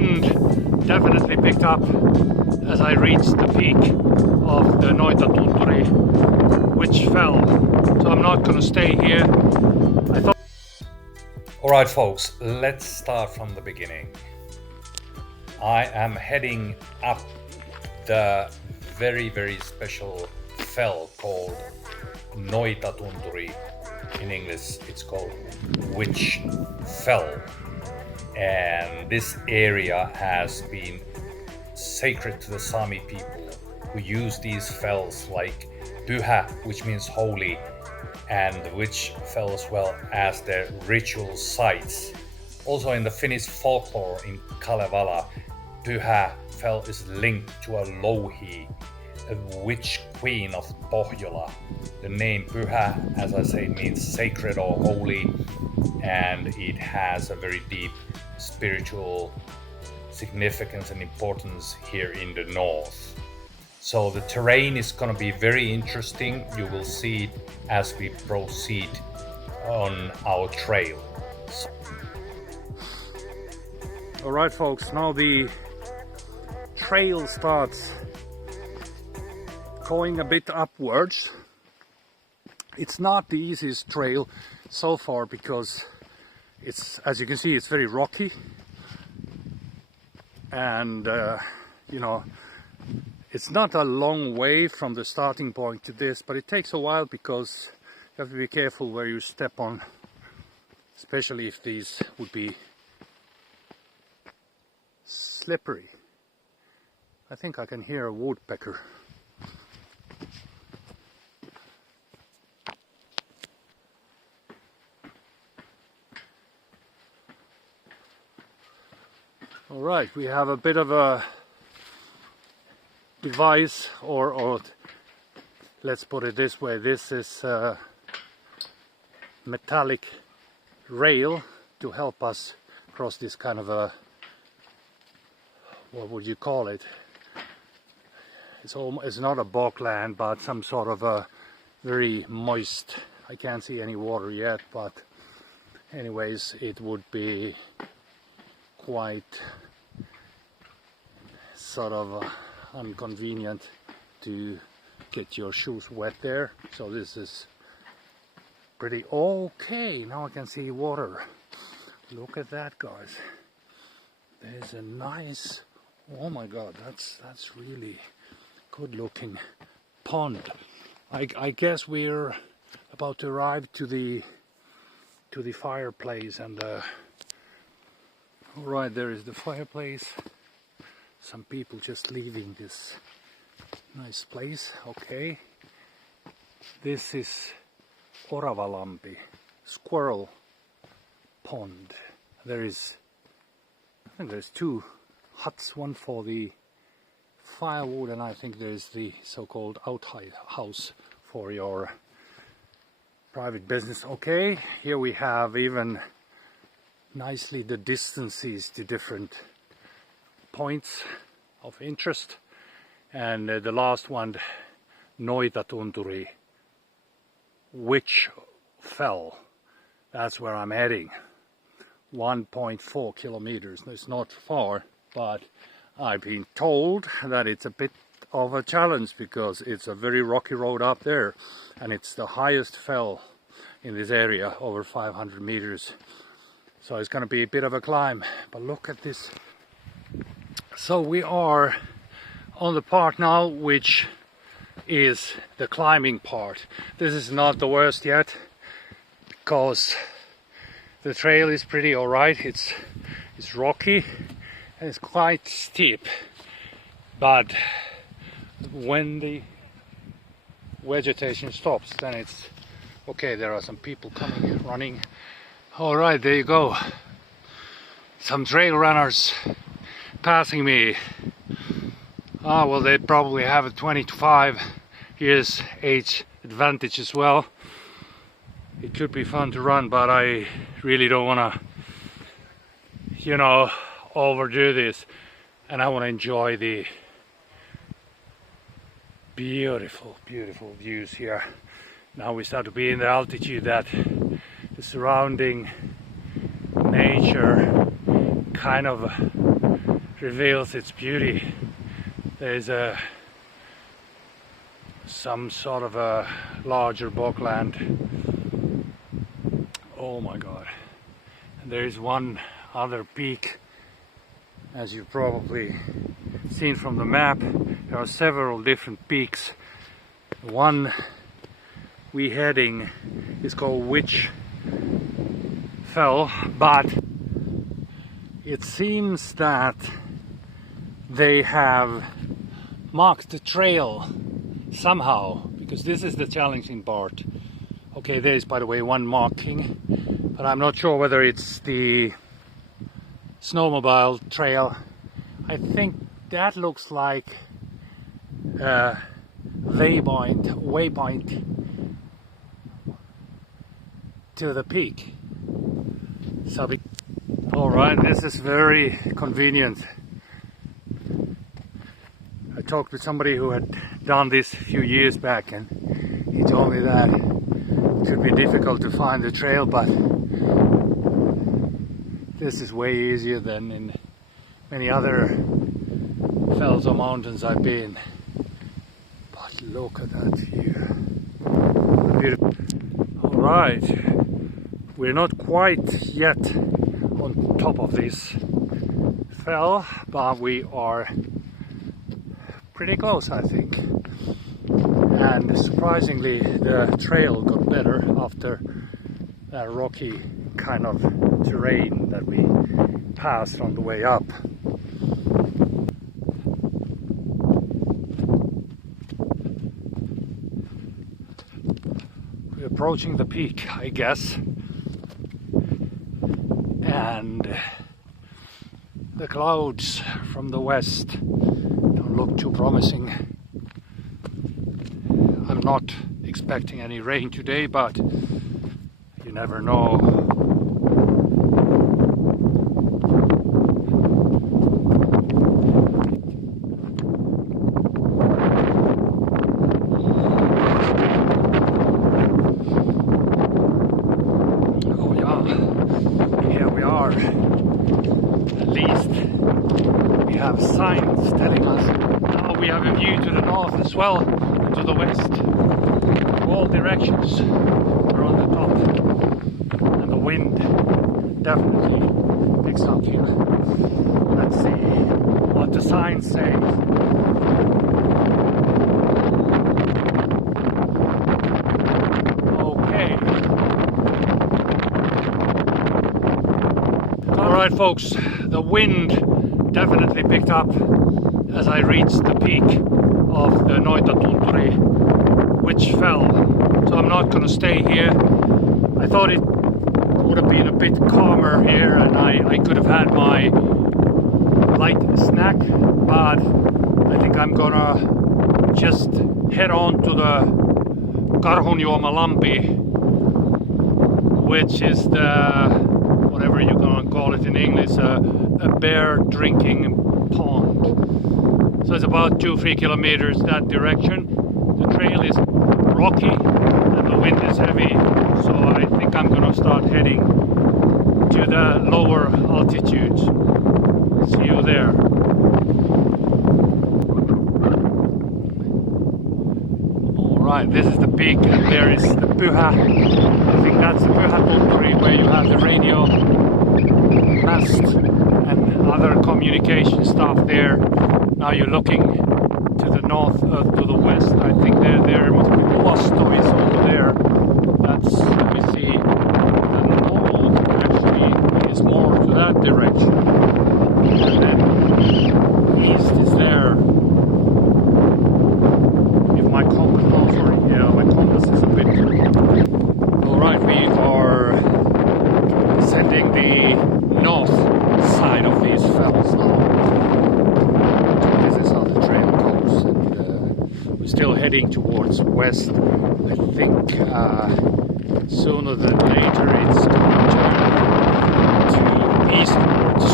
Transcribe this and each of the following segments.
wind definitely picked up as I reached the peak of the Noitatunturi, which fell. So I'm not gonna stay here. Alright folks, let's start from the beginning. I am heading up the very special fell called Noitatunturi. In English it's called Witch Fell. And this area has been sacred to the Sámi people, who use these fells like Pyhä, which means holy, and the witch fell as well as their ritual sites. Also in the Finnish folklore in Kalevala, Pyhä fell is linked to a Louhi, a witch queen of Pohjola. The name Pyhä, as I say, means sacred or holy, and it has a very deep spiritual significance and importance here in the north. So the terrain is going to be very interesting. You will see it as we proceed on our trail. Alright folks, now the trail starts going a bit upwards. It's not the easiest trail so far because it's, as you can see, it's very rocky, and you know, it's not a long way from the starting point to this, but it takes a while because you have to be careful where you step on, especially if these would be slippery. I think I can hear a woodpecker. Alright, we have a bit of a device, or let's put it this way, this is a metallic rail to help us cross this kind of a, what would you call it? It's not a bogland, but some sort of a very moist, I can't see any water yet, but anyways, it would be quite sort of inconvenient to get your shoes wet there. So this is pretty okay. Now I can see water. Look at that, guys. There's a nice, oh my god, that's really good looking pond. I guess we're about to arrive to the fireplace, and alright, there is the fireplace. Some people just leaving this nice place. Okay, this is Oravalampi, squirrel pond. There is, I think there's two huts, one for the firewood, and I think there's the so-called outhouse for your private business. Okay, here we have even nicely the distances to different points of interest, and the last one, Noitatunturi, which fell. That's where I'm heading. 1.4 kilometers. It's not far, but I've been told that it's a bit of a challenge because it's a very rocky road up there, and it's the highest fell in this area, over 500 meters. So it's going to be a bit of a climb, but look at this. So we are on the part now which is the climbing part. This is not the worst yet because the trail is pretty alright. It's rocky and it's quite steep, but when the vegetation stops, then it's okay. There are some people coming, running. Alright, there you go. Some trail runners passing me. Ah, well, they probably have a 20 to 5 years age advantage as well. It could be fun to run, but I really don't want to, you know, overdo this, and I want to enjoy the beautiful views here. Now we start to be in the altitude that the surrounding nature kind of reveals its beauty. There's some sort of a larger bogland. Oh my god. And there is one other peak, as you've probably seen from the map. There are several different peaks. The one we heading is called Witch Fell, but it seems that they have marked the trail somehow, because this is the challenging part. Okay, there is, by the way, one marking, but I'm not sure whether it's the snowmobile trail. I think that looks like a waypoint to the peak. So alright, this is very convenient. I talked with somebody who had done this a few years back, and he told me that it could be difficult to find the trail, but this is way easier than in many other fells or mountains I've been. But look at that view. Beautiful. Alright, we're not quite yet on top of this fell, but we are pretty close, I think. And surprisingly, the trail got better after that rocky kind of terrain that we passed on the way up. We're approaching the peak, I guess, and the clouds from the west don't look too promising. I'm not expecting any rain today, but you never know. Oh yeah, here we are. At least we have signs telling us. Now we have a view to the north as well, and to the west. All directions are on the top, and the wind definitely picks up here. Let's see what the signs say. Okay. Alright folks, the wind definitely picked up as I reached the peak of the Noitatunturi, which fell. So I'm not gonna stay here. I thought it would have been a bit calmer here, and I could have had my light snack, but I think I'm gonna just head on to the Karhunjuomalampi, which is the, whatever you're gonna call it in English, a bear drinking pond. So it's about 2-3 kilometers that direction. The trail is rocky and the wind is heavy, so I think I'm gonna start heading to the lower altitudes. See you there. Alright, this is the peak, and there is the I think that's the Pyhä-Luosto, where you have the radio mast and other communication stuff there. Now you're looking to the north, to the west. I think there must be Luosto is over there. That's, let me see, the north actually is more to that direction. And then east is there. If my compass, oh sorry, yeah, my compass is a bit. Alright, we are sending the north side of these fells now. This is how the trail goes, and we're still heading towards west. I think sooner than later it's going to turn to eastwards,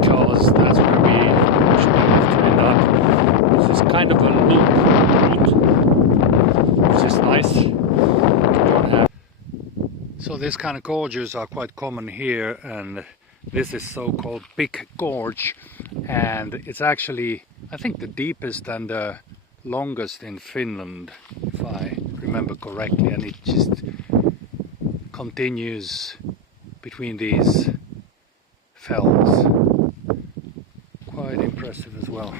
because that's where we usually have to end up. This is kind of a loop route, which is nice. So this kind of gorges are quite common here, and this is so-called Big Gorge, and it's actually, I think, the deepest and the longest in Finland, if I remember correctly, and it just continues between these fells. Quite impressive as well.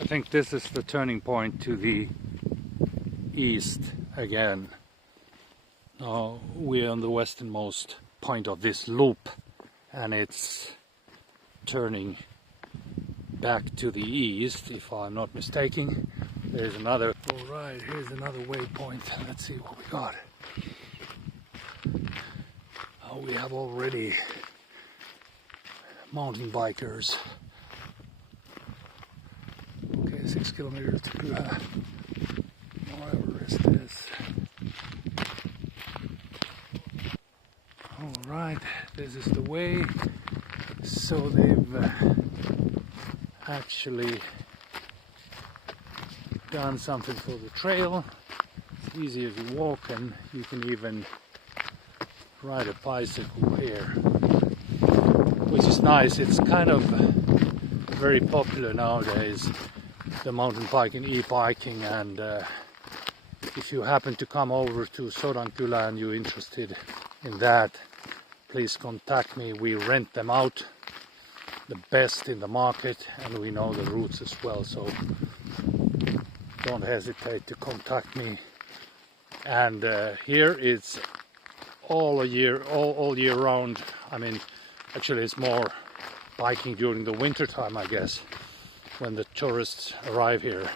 I think this is the turning point to the east again. Now we're on the westernmost point of this loop, and it's turning back to the east, if I'm not mistaken. There's another. Alright, here's another waypoint. Let's see what we got. Oh, we have already mountain bikers. Okay, 6 kilometers to Pyhä. Whatever is this? Alright, this is the way. So they've actually done something for the trail. It's easier to walk, and you can even ride a bicycle here, which is nice. It's kind of very popular nowadays, the mountain biking, e-biking, and if you happen to come over to Sodankylä and you're interested in that, please contact me. We rent them out, the best in the market, and we know the routes as well, so don't hesitate to contact me. And here it's all year round. I mean, actually it's more biking during the winter time, I guess, when the tourists arrive here.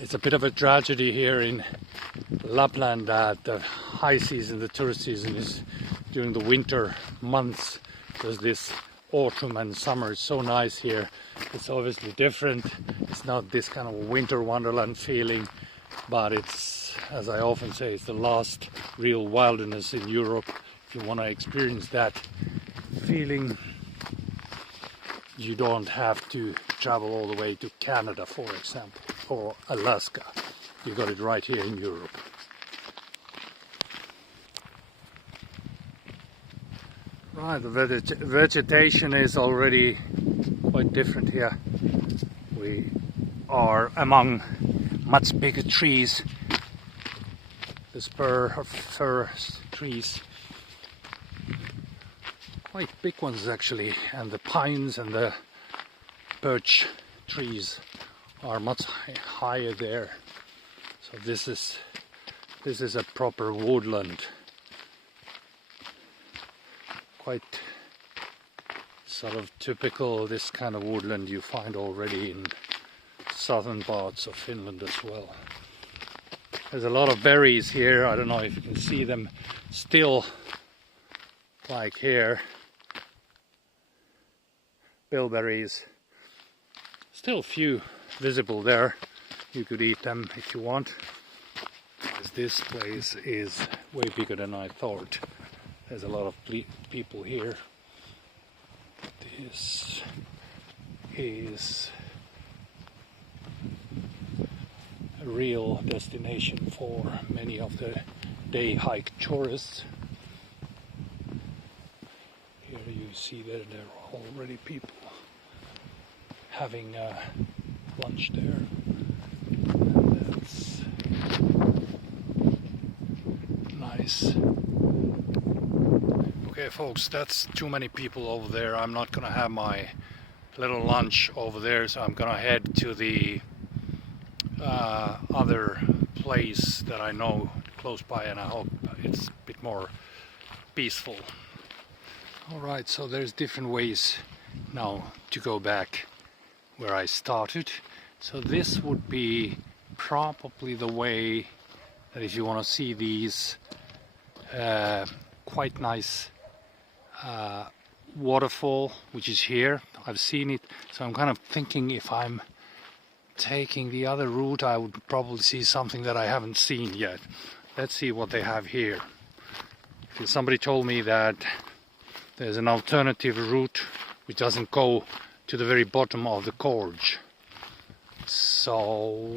It's a bit of a tragedy here in Lapland that the high season, the tourist season, is during the winter months, because this autumn and summer is so nice here. It's obviously different. It's not this kind of winter wonderland feeling, but it's, as I often say, it's the last real wilderness in Europe. If you want to experience that feeling, you don't have to travel all the way to Canada, for example, or Alaska. You got it right here in Europe. Right, the vegetation is already quite different here. We are among much bigger trees, the spur of fir trees, quite big ones actually, and the pines and the birch trees are much higher there. So this is a proper woodland. Quite sort of typical, this kind of woodland you find already in southern parts of Finland as well. There's a lot of berries here. I don't know if you can see them still, like here. Bilberries. Still few visible there. You could eat them if you want. Because this place is way bigger than I thought. There's a lot of people here. This is a real destination for many of the day hike tourists. Here you see that there are already people having lunch there. And that's nice. Okay folks, that's too many people over there. I'm not gonna have my little lunch over there, so I'm gonna head to the other place that I know close by, and I hope it's a bit more peaceful. Alright, so there's different ways now to go back where I started. So this would be probably the way that if you want to see these quite nice waterfall, which is here. I've seen it, so I'm kind of thinking if I'm taking the other route I would probably see something that I haven't seen yet. Let's see what they have here. Somebody told me that there's an alternative route which doesn't go to the very bottom of the gorge. So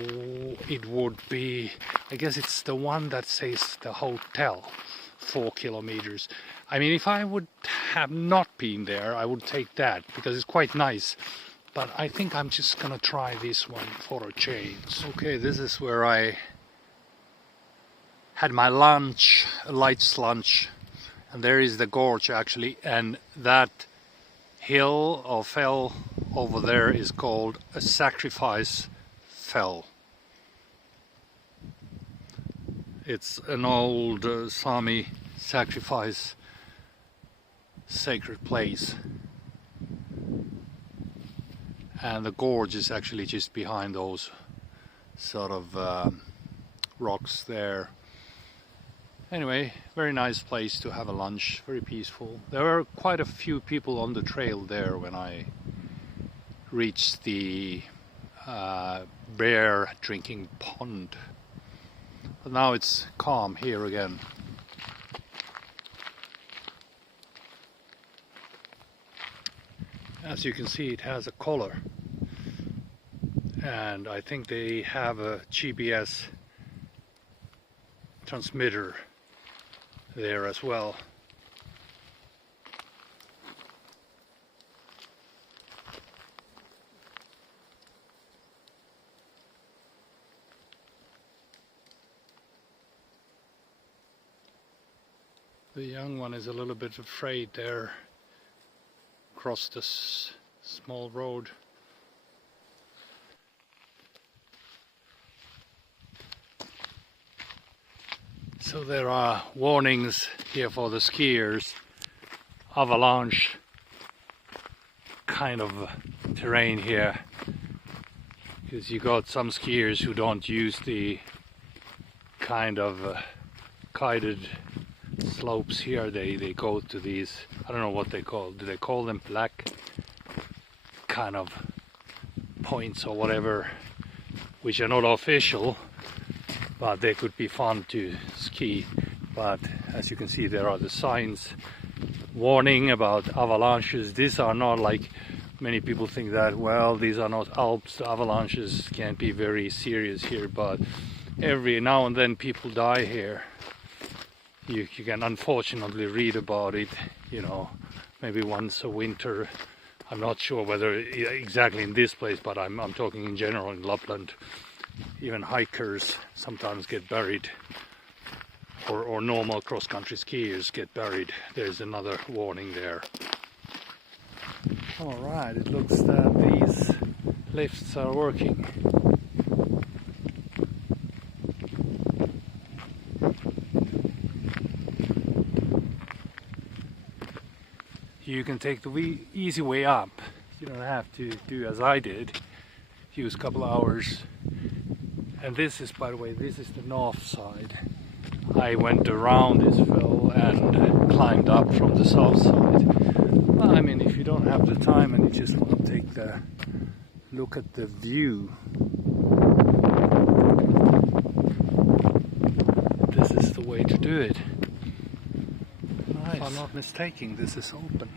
it would be, I guess it's the one that says the hotel. 4 kilometers. I mean, if I would have not been there, I would take that because it's quite nice. But I think I'm just gonna try this one for a change. Okay, this is where I had my lunch, a light lunch, and there is the gorge actually, and that hill or fell over there is called a sacrifice fell. It's an old Sámi sacrifice sacred place. And the gorge is actually just behind those sort of rocks there. Anyway, very nice place to have a lunch, very peaceful. There were quite a few people on the trail there when I reached the bear drinking pond. But now it's calm here again. As you can see, it has a collar, and I think they have a GPS transmitter there as well. The young one is a little bit afraid there across this small road. So there are warnings here for the skiers, avalanche kind of terrain here, because you got some skiers who don't use the kind of guided slopes here. They go to these, I don't know what they call, do they call them black kind of points or whatever, which are not official, but they could be fun to ski. But as you can see, there are the signs warning about avalanches. These are not like many people think that, well, these are not Alps, avalanches can't be very serious here, but every now and then people die here. You can unfortunately read about it, you know, maybe once a winter. I'm not sure whether exactly in this place, but I'm talking in general in Lapland. Even hikers sometimes get buried, or normal cross-country skiers get buried. There's another warning there. Alright, it looks that these lifts are working. You can take the easy way up. You don't have to do as I did, use a couple hours. And this is, by the way, this is the north side. I went around this fell and climbed up from the south side. Well, I mean, if you don't have the time and you just want to take the look at the view, this is the way to do it. Nice. If I'm not mistaken, this is open.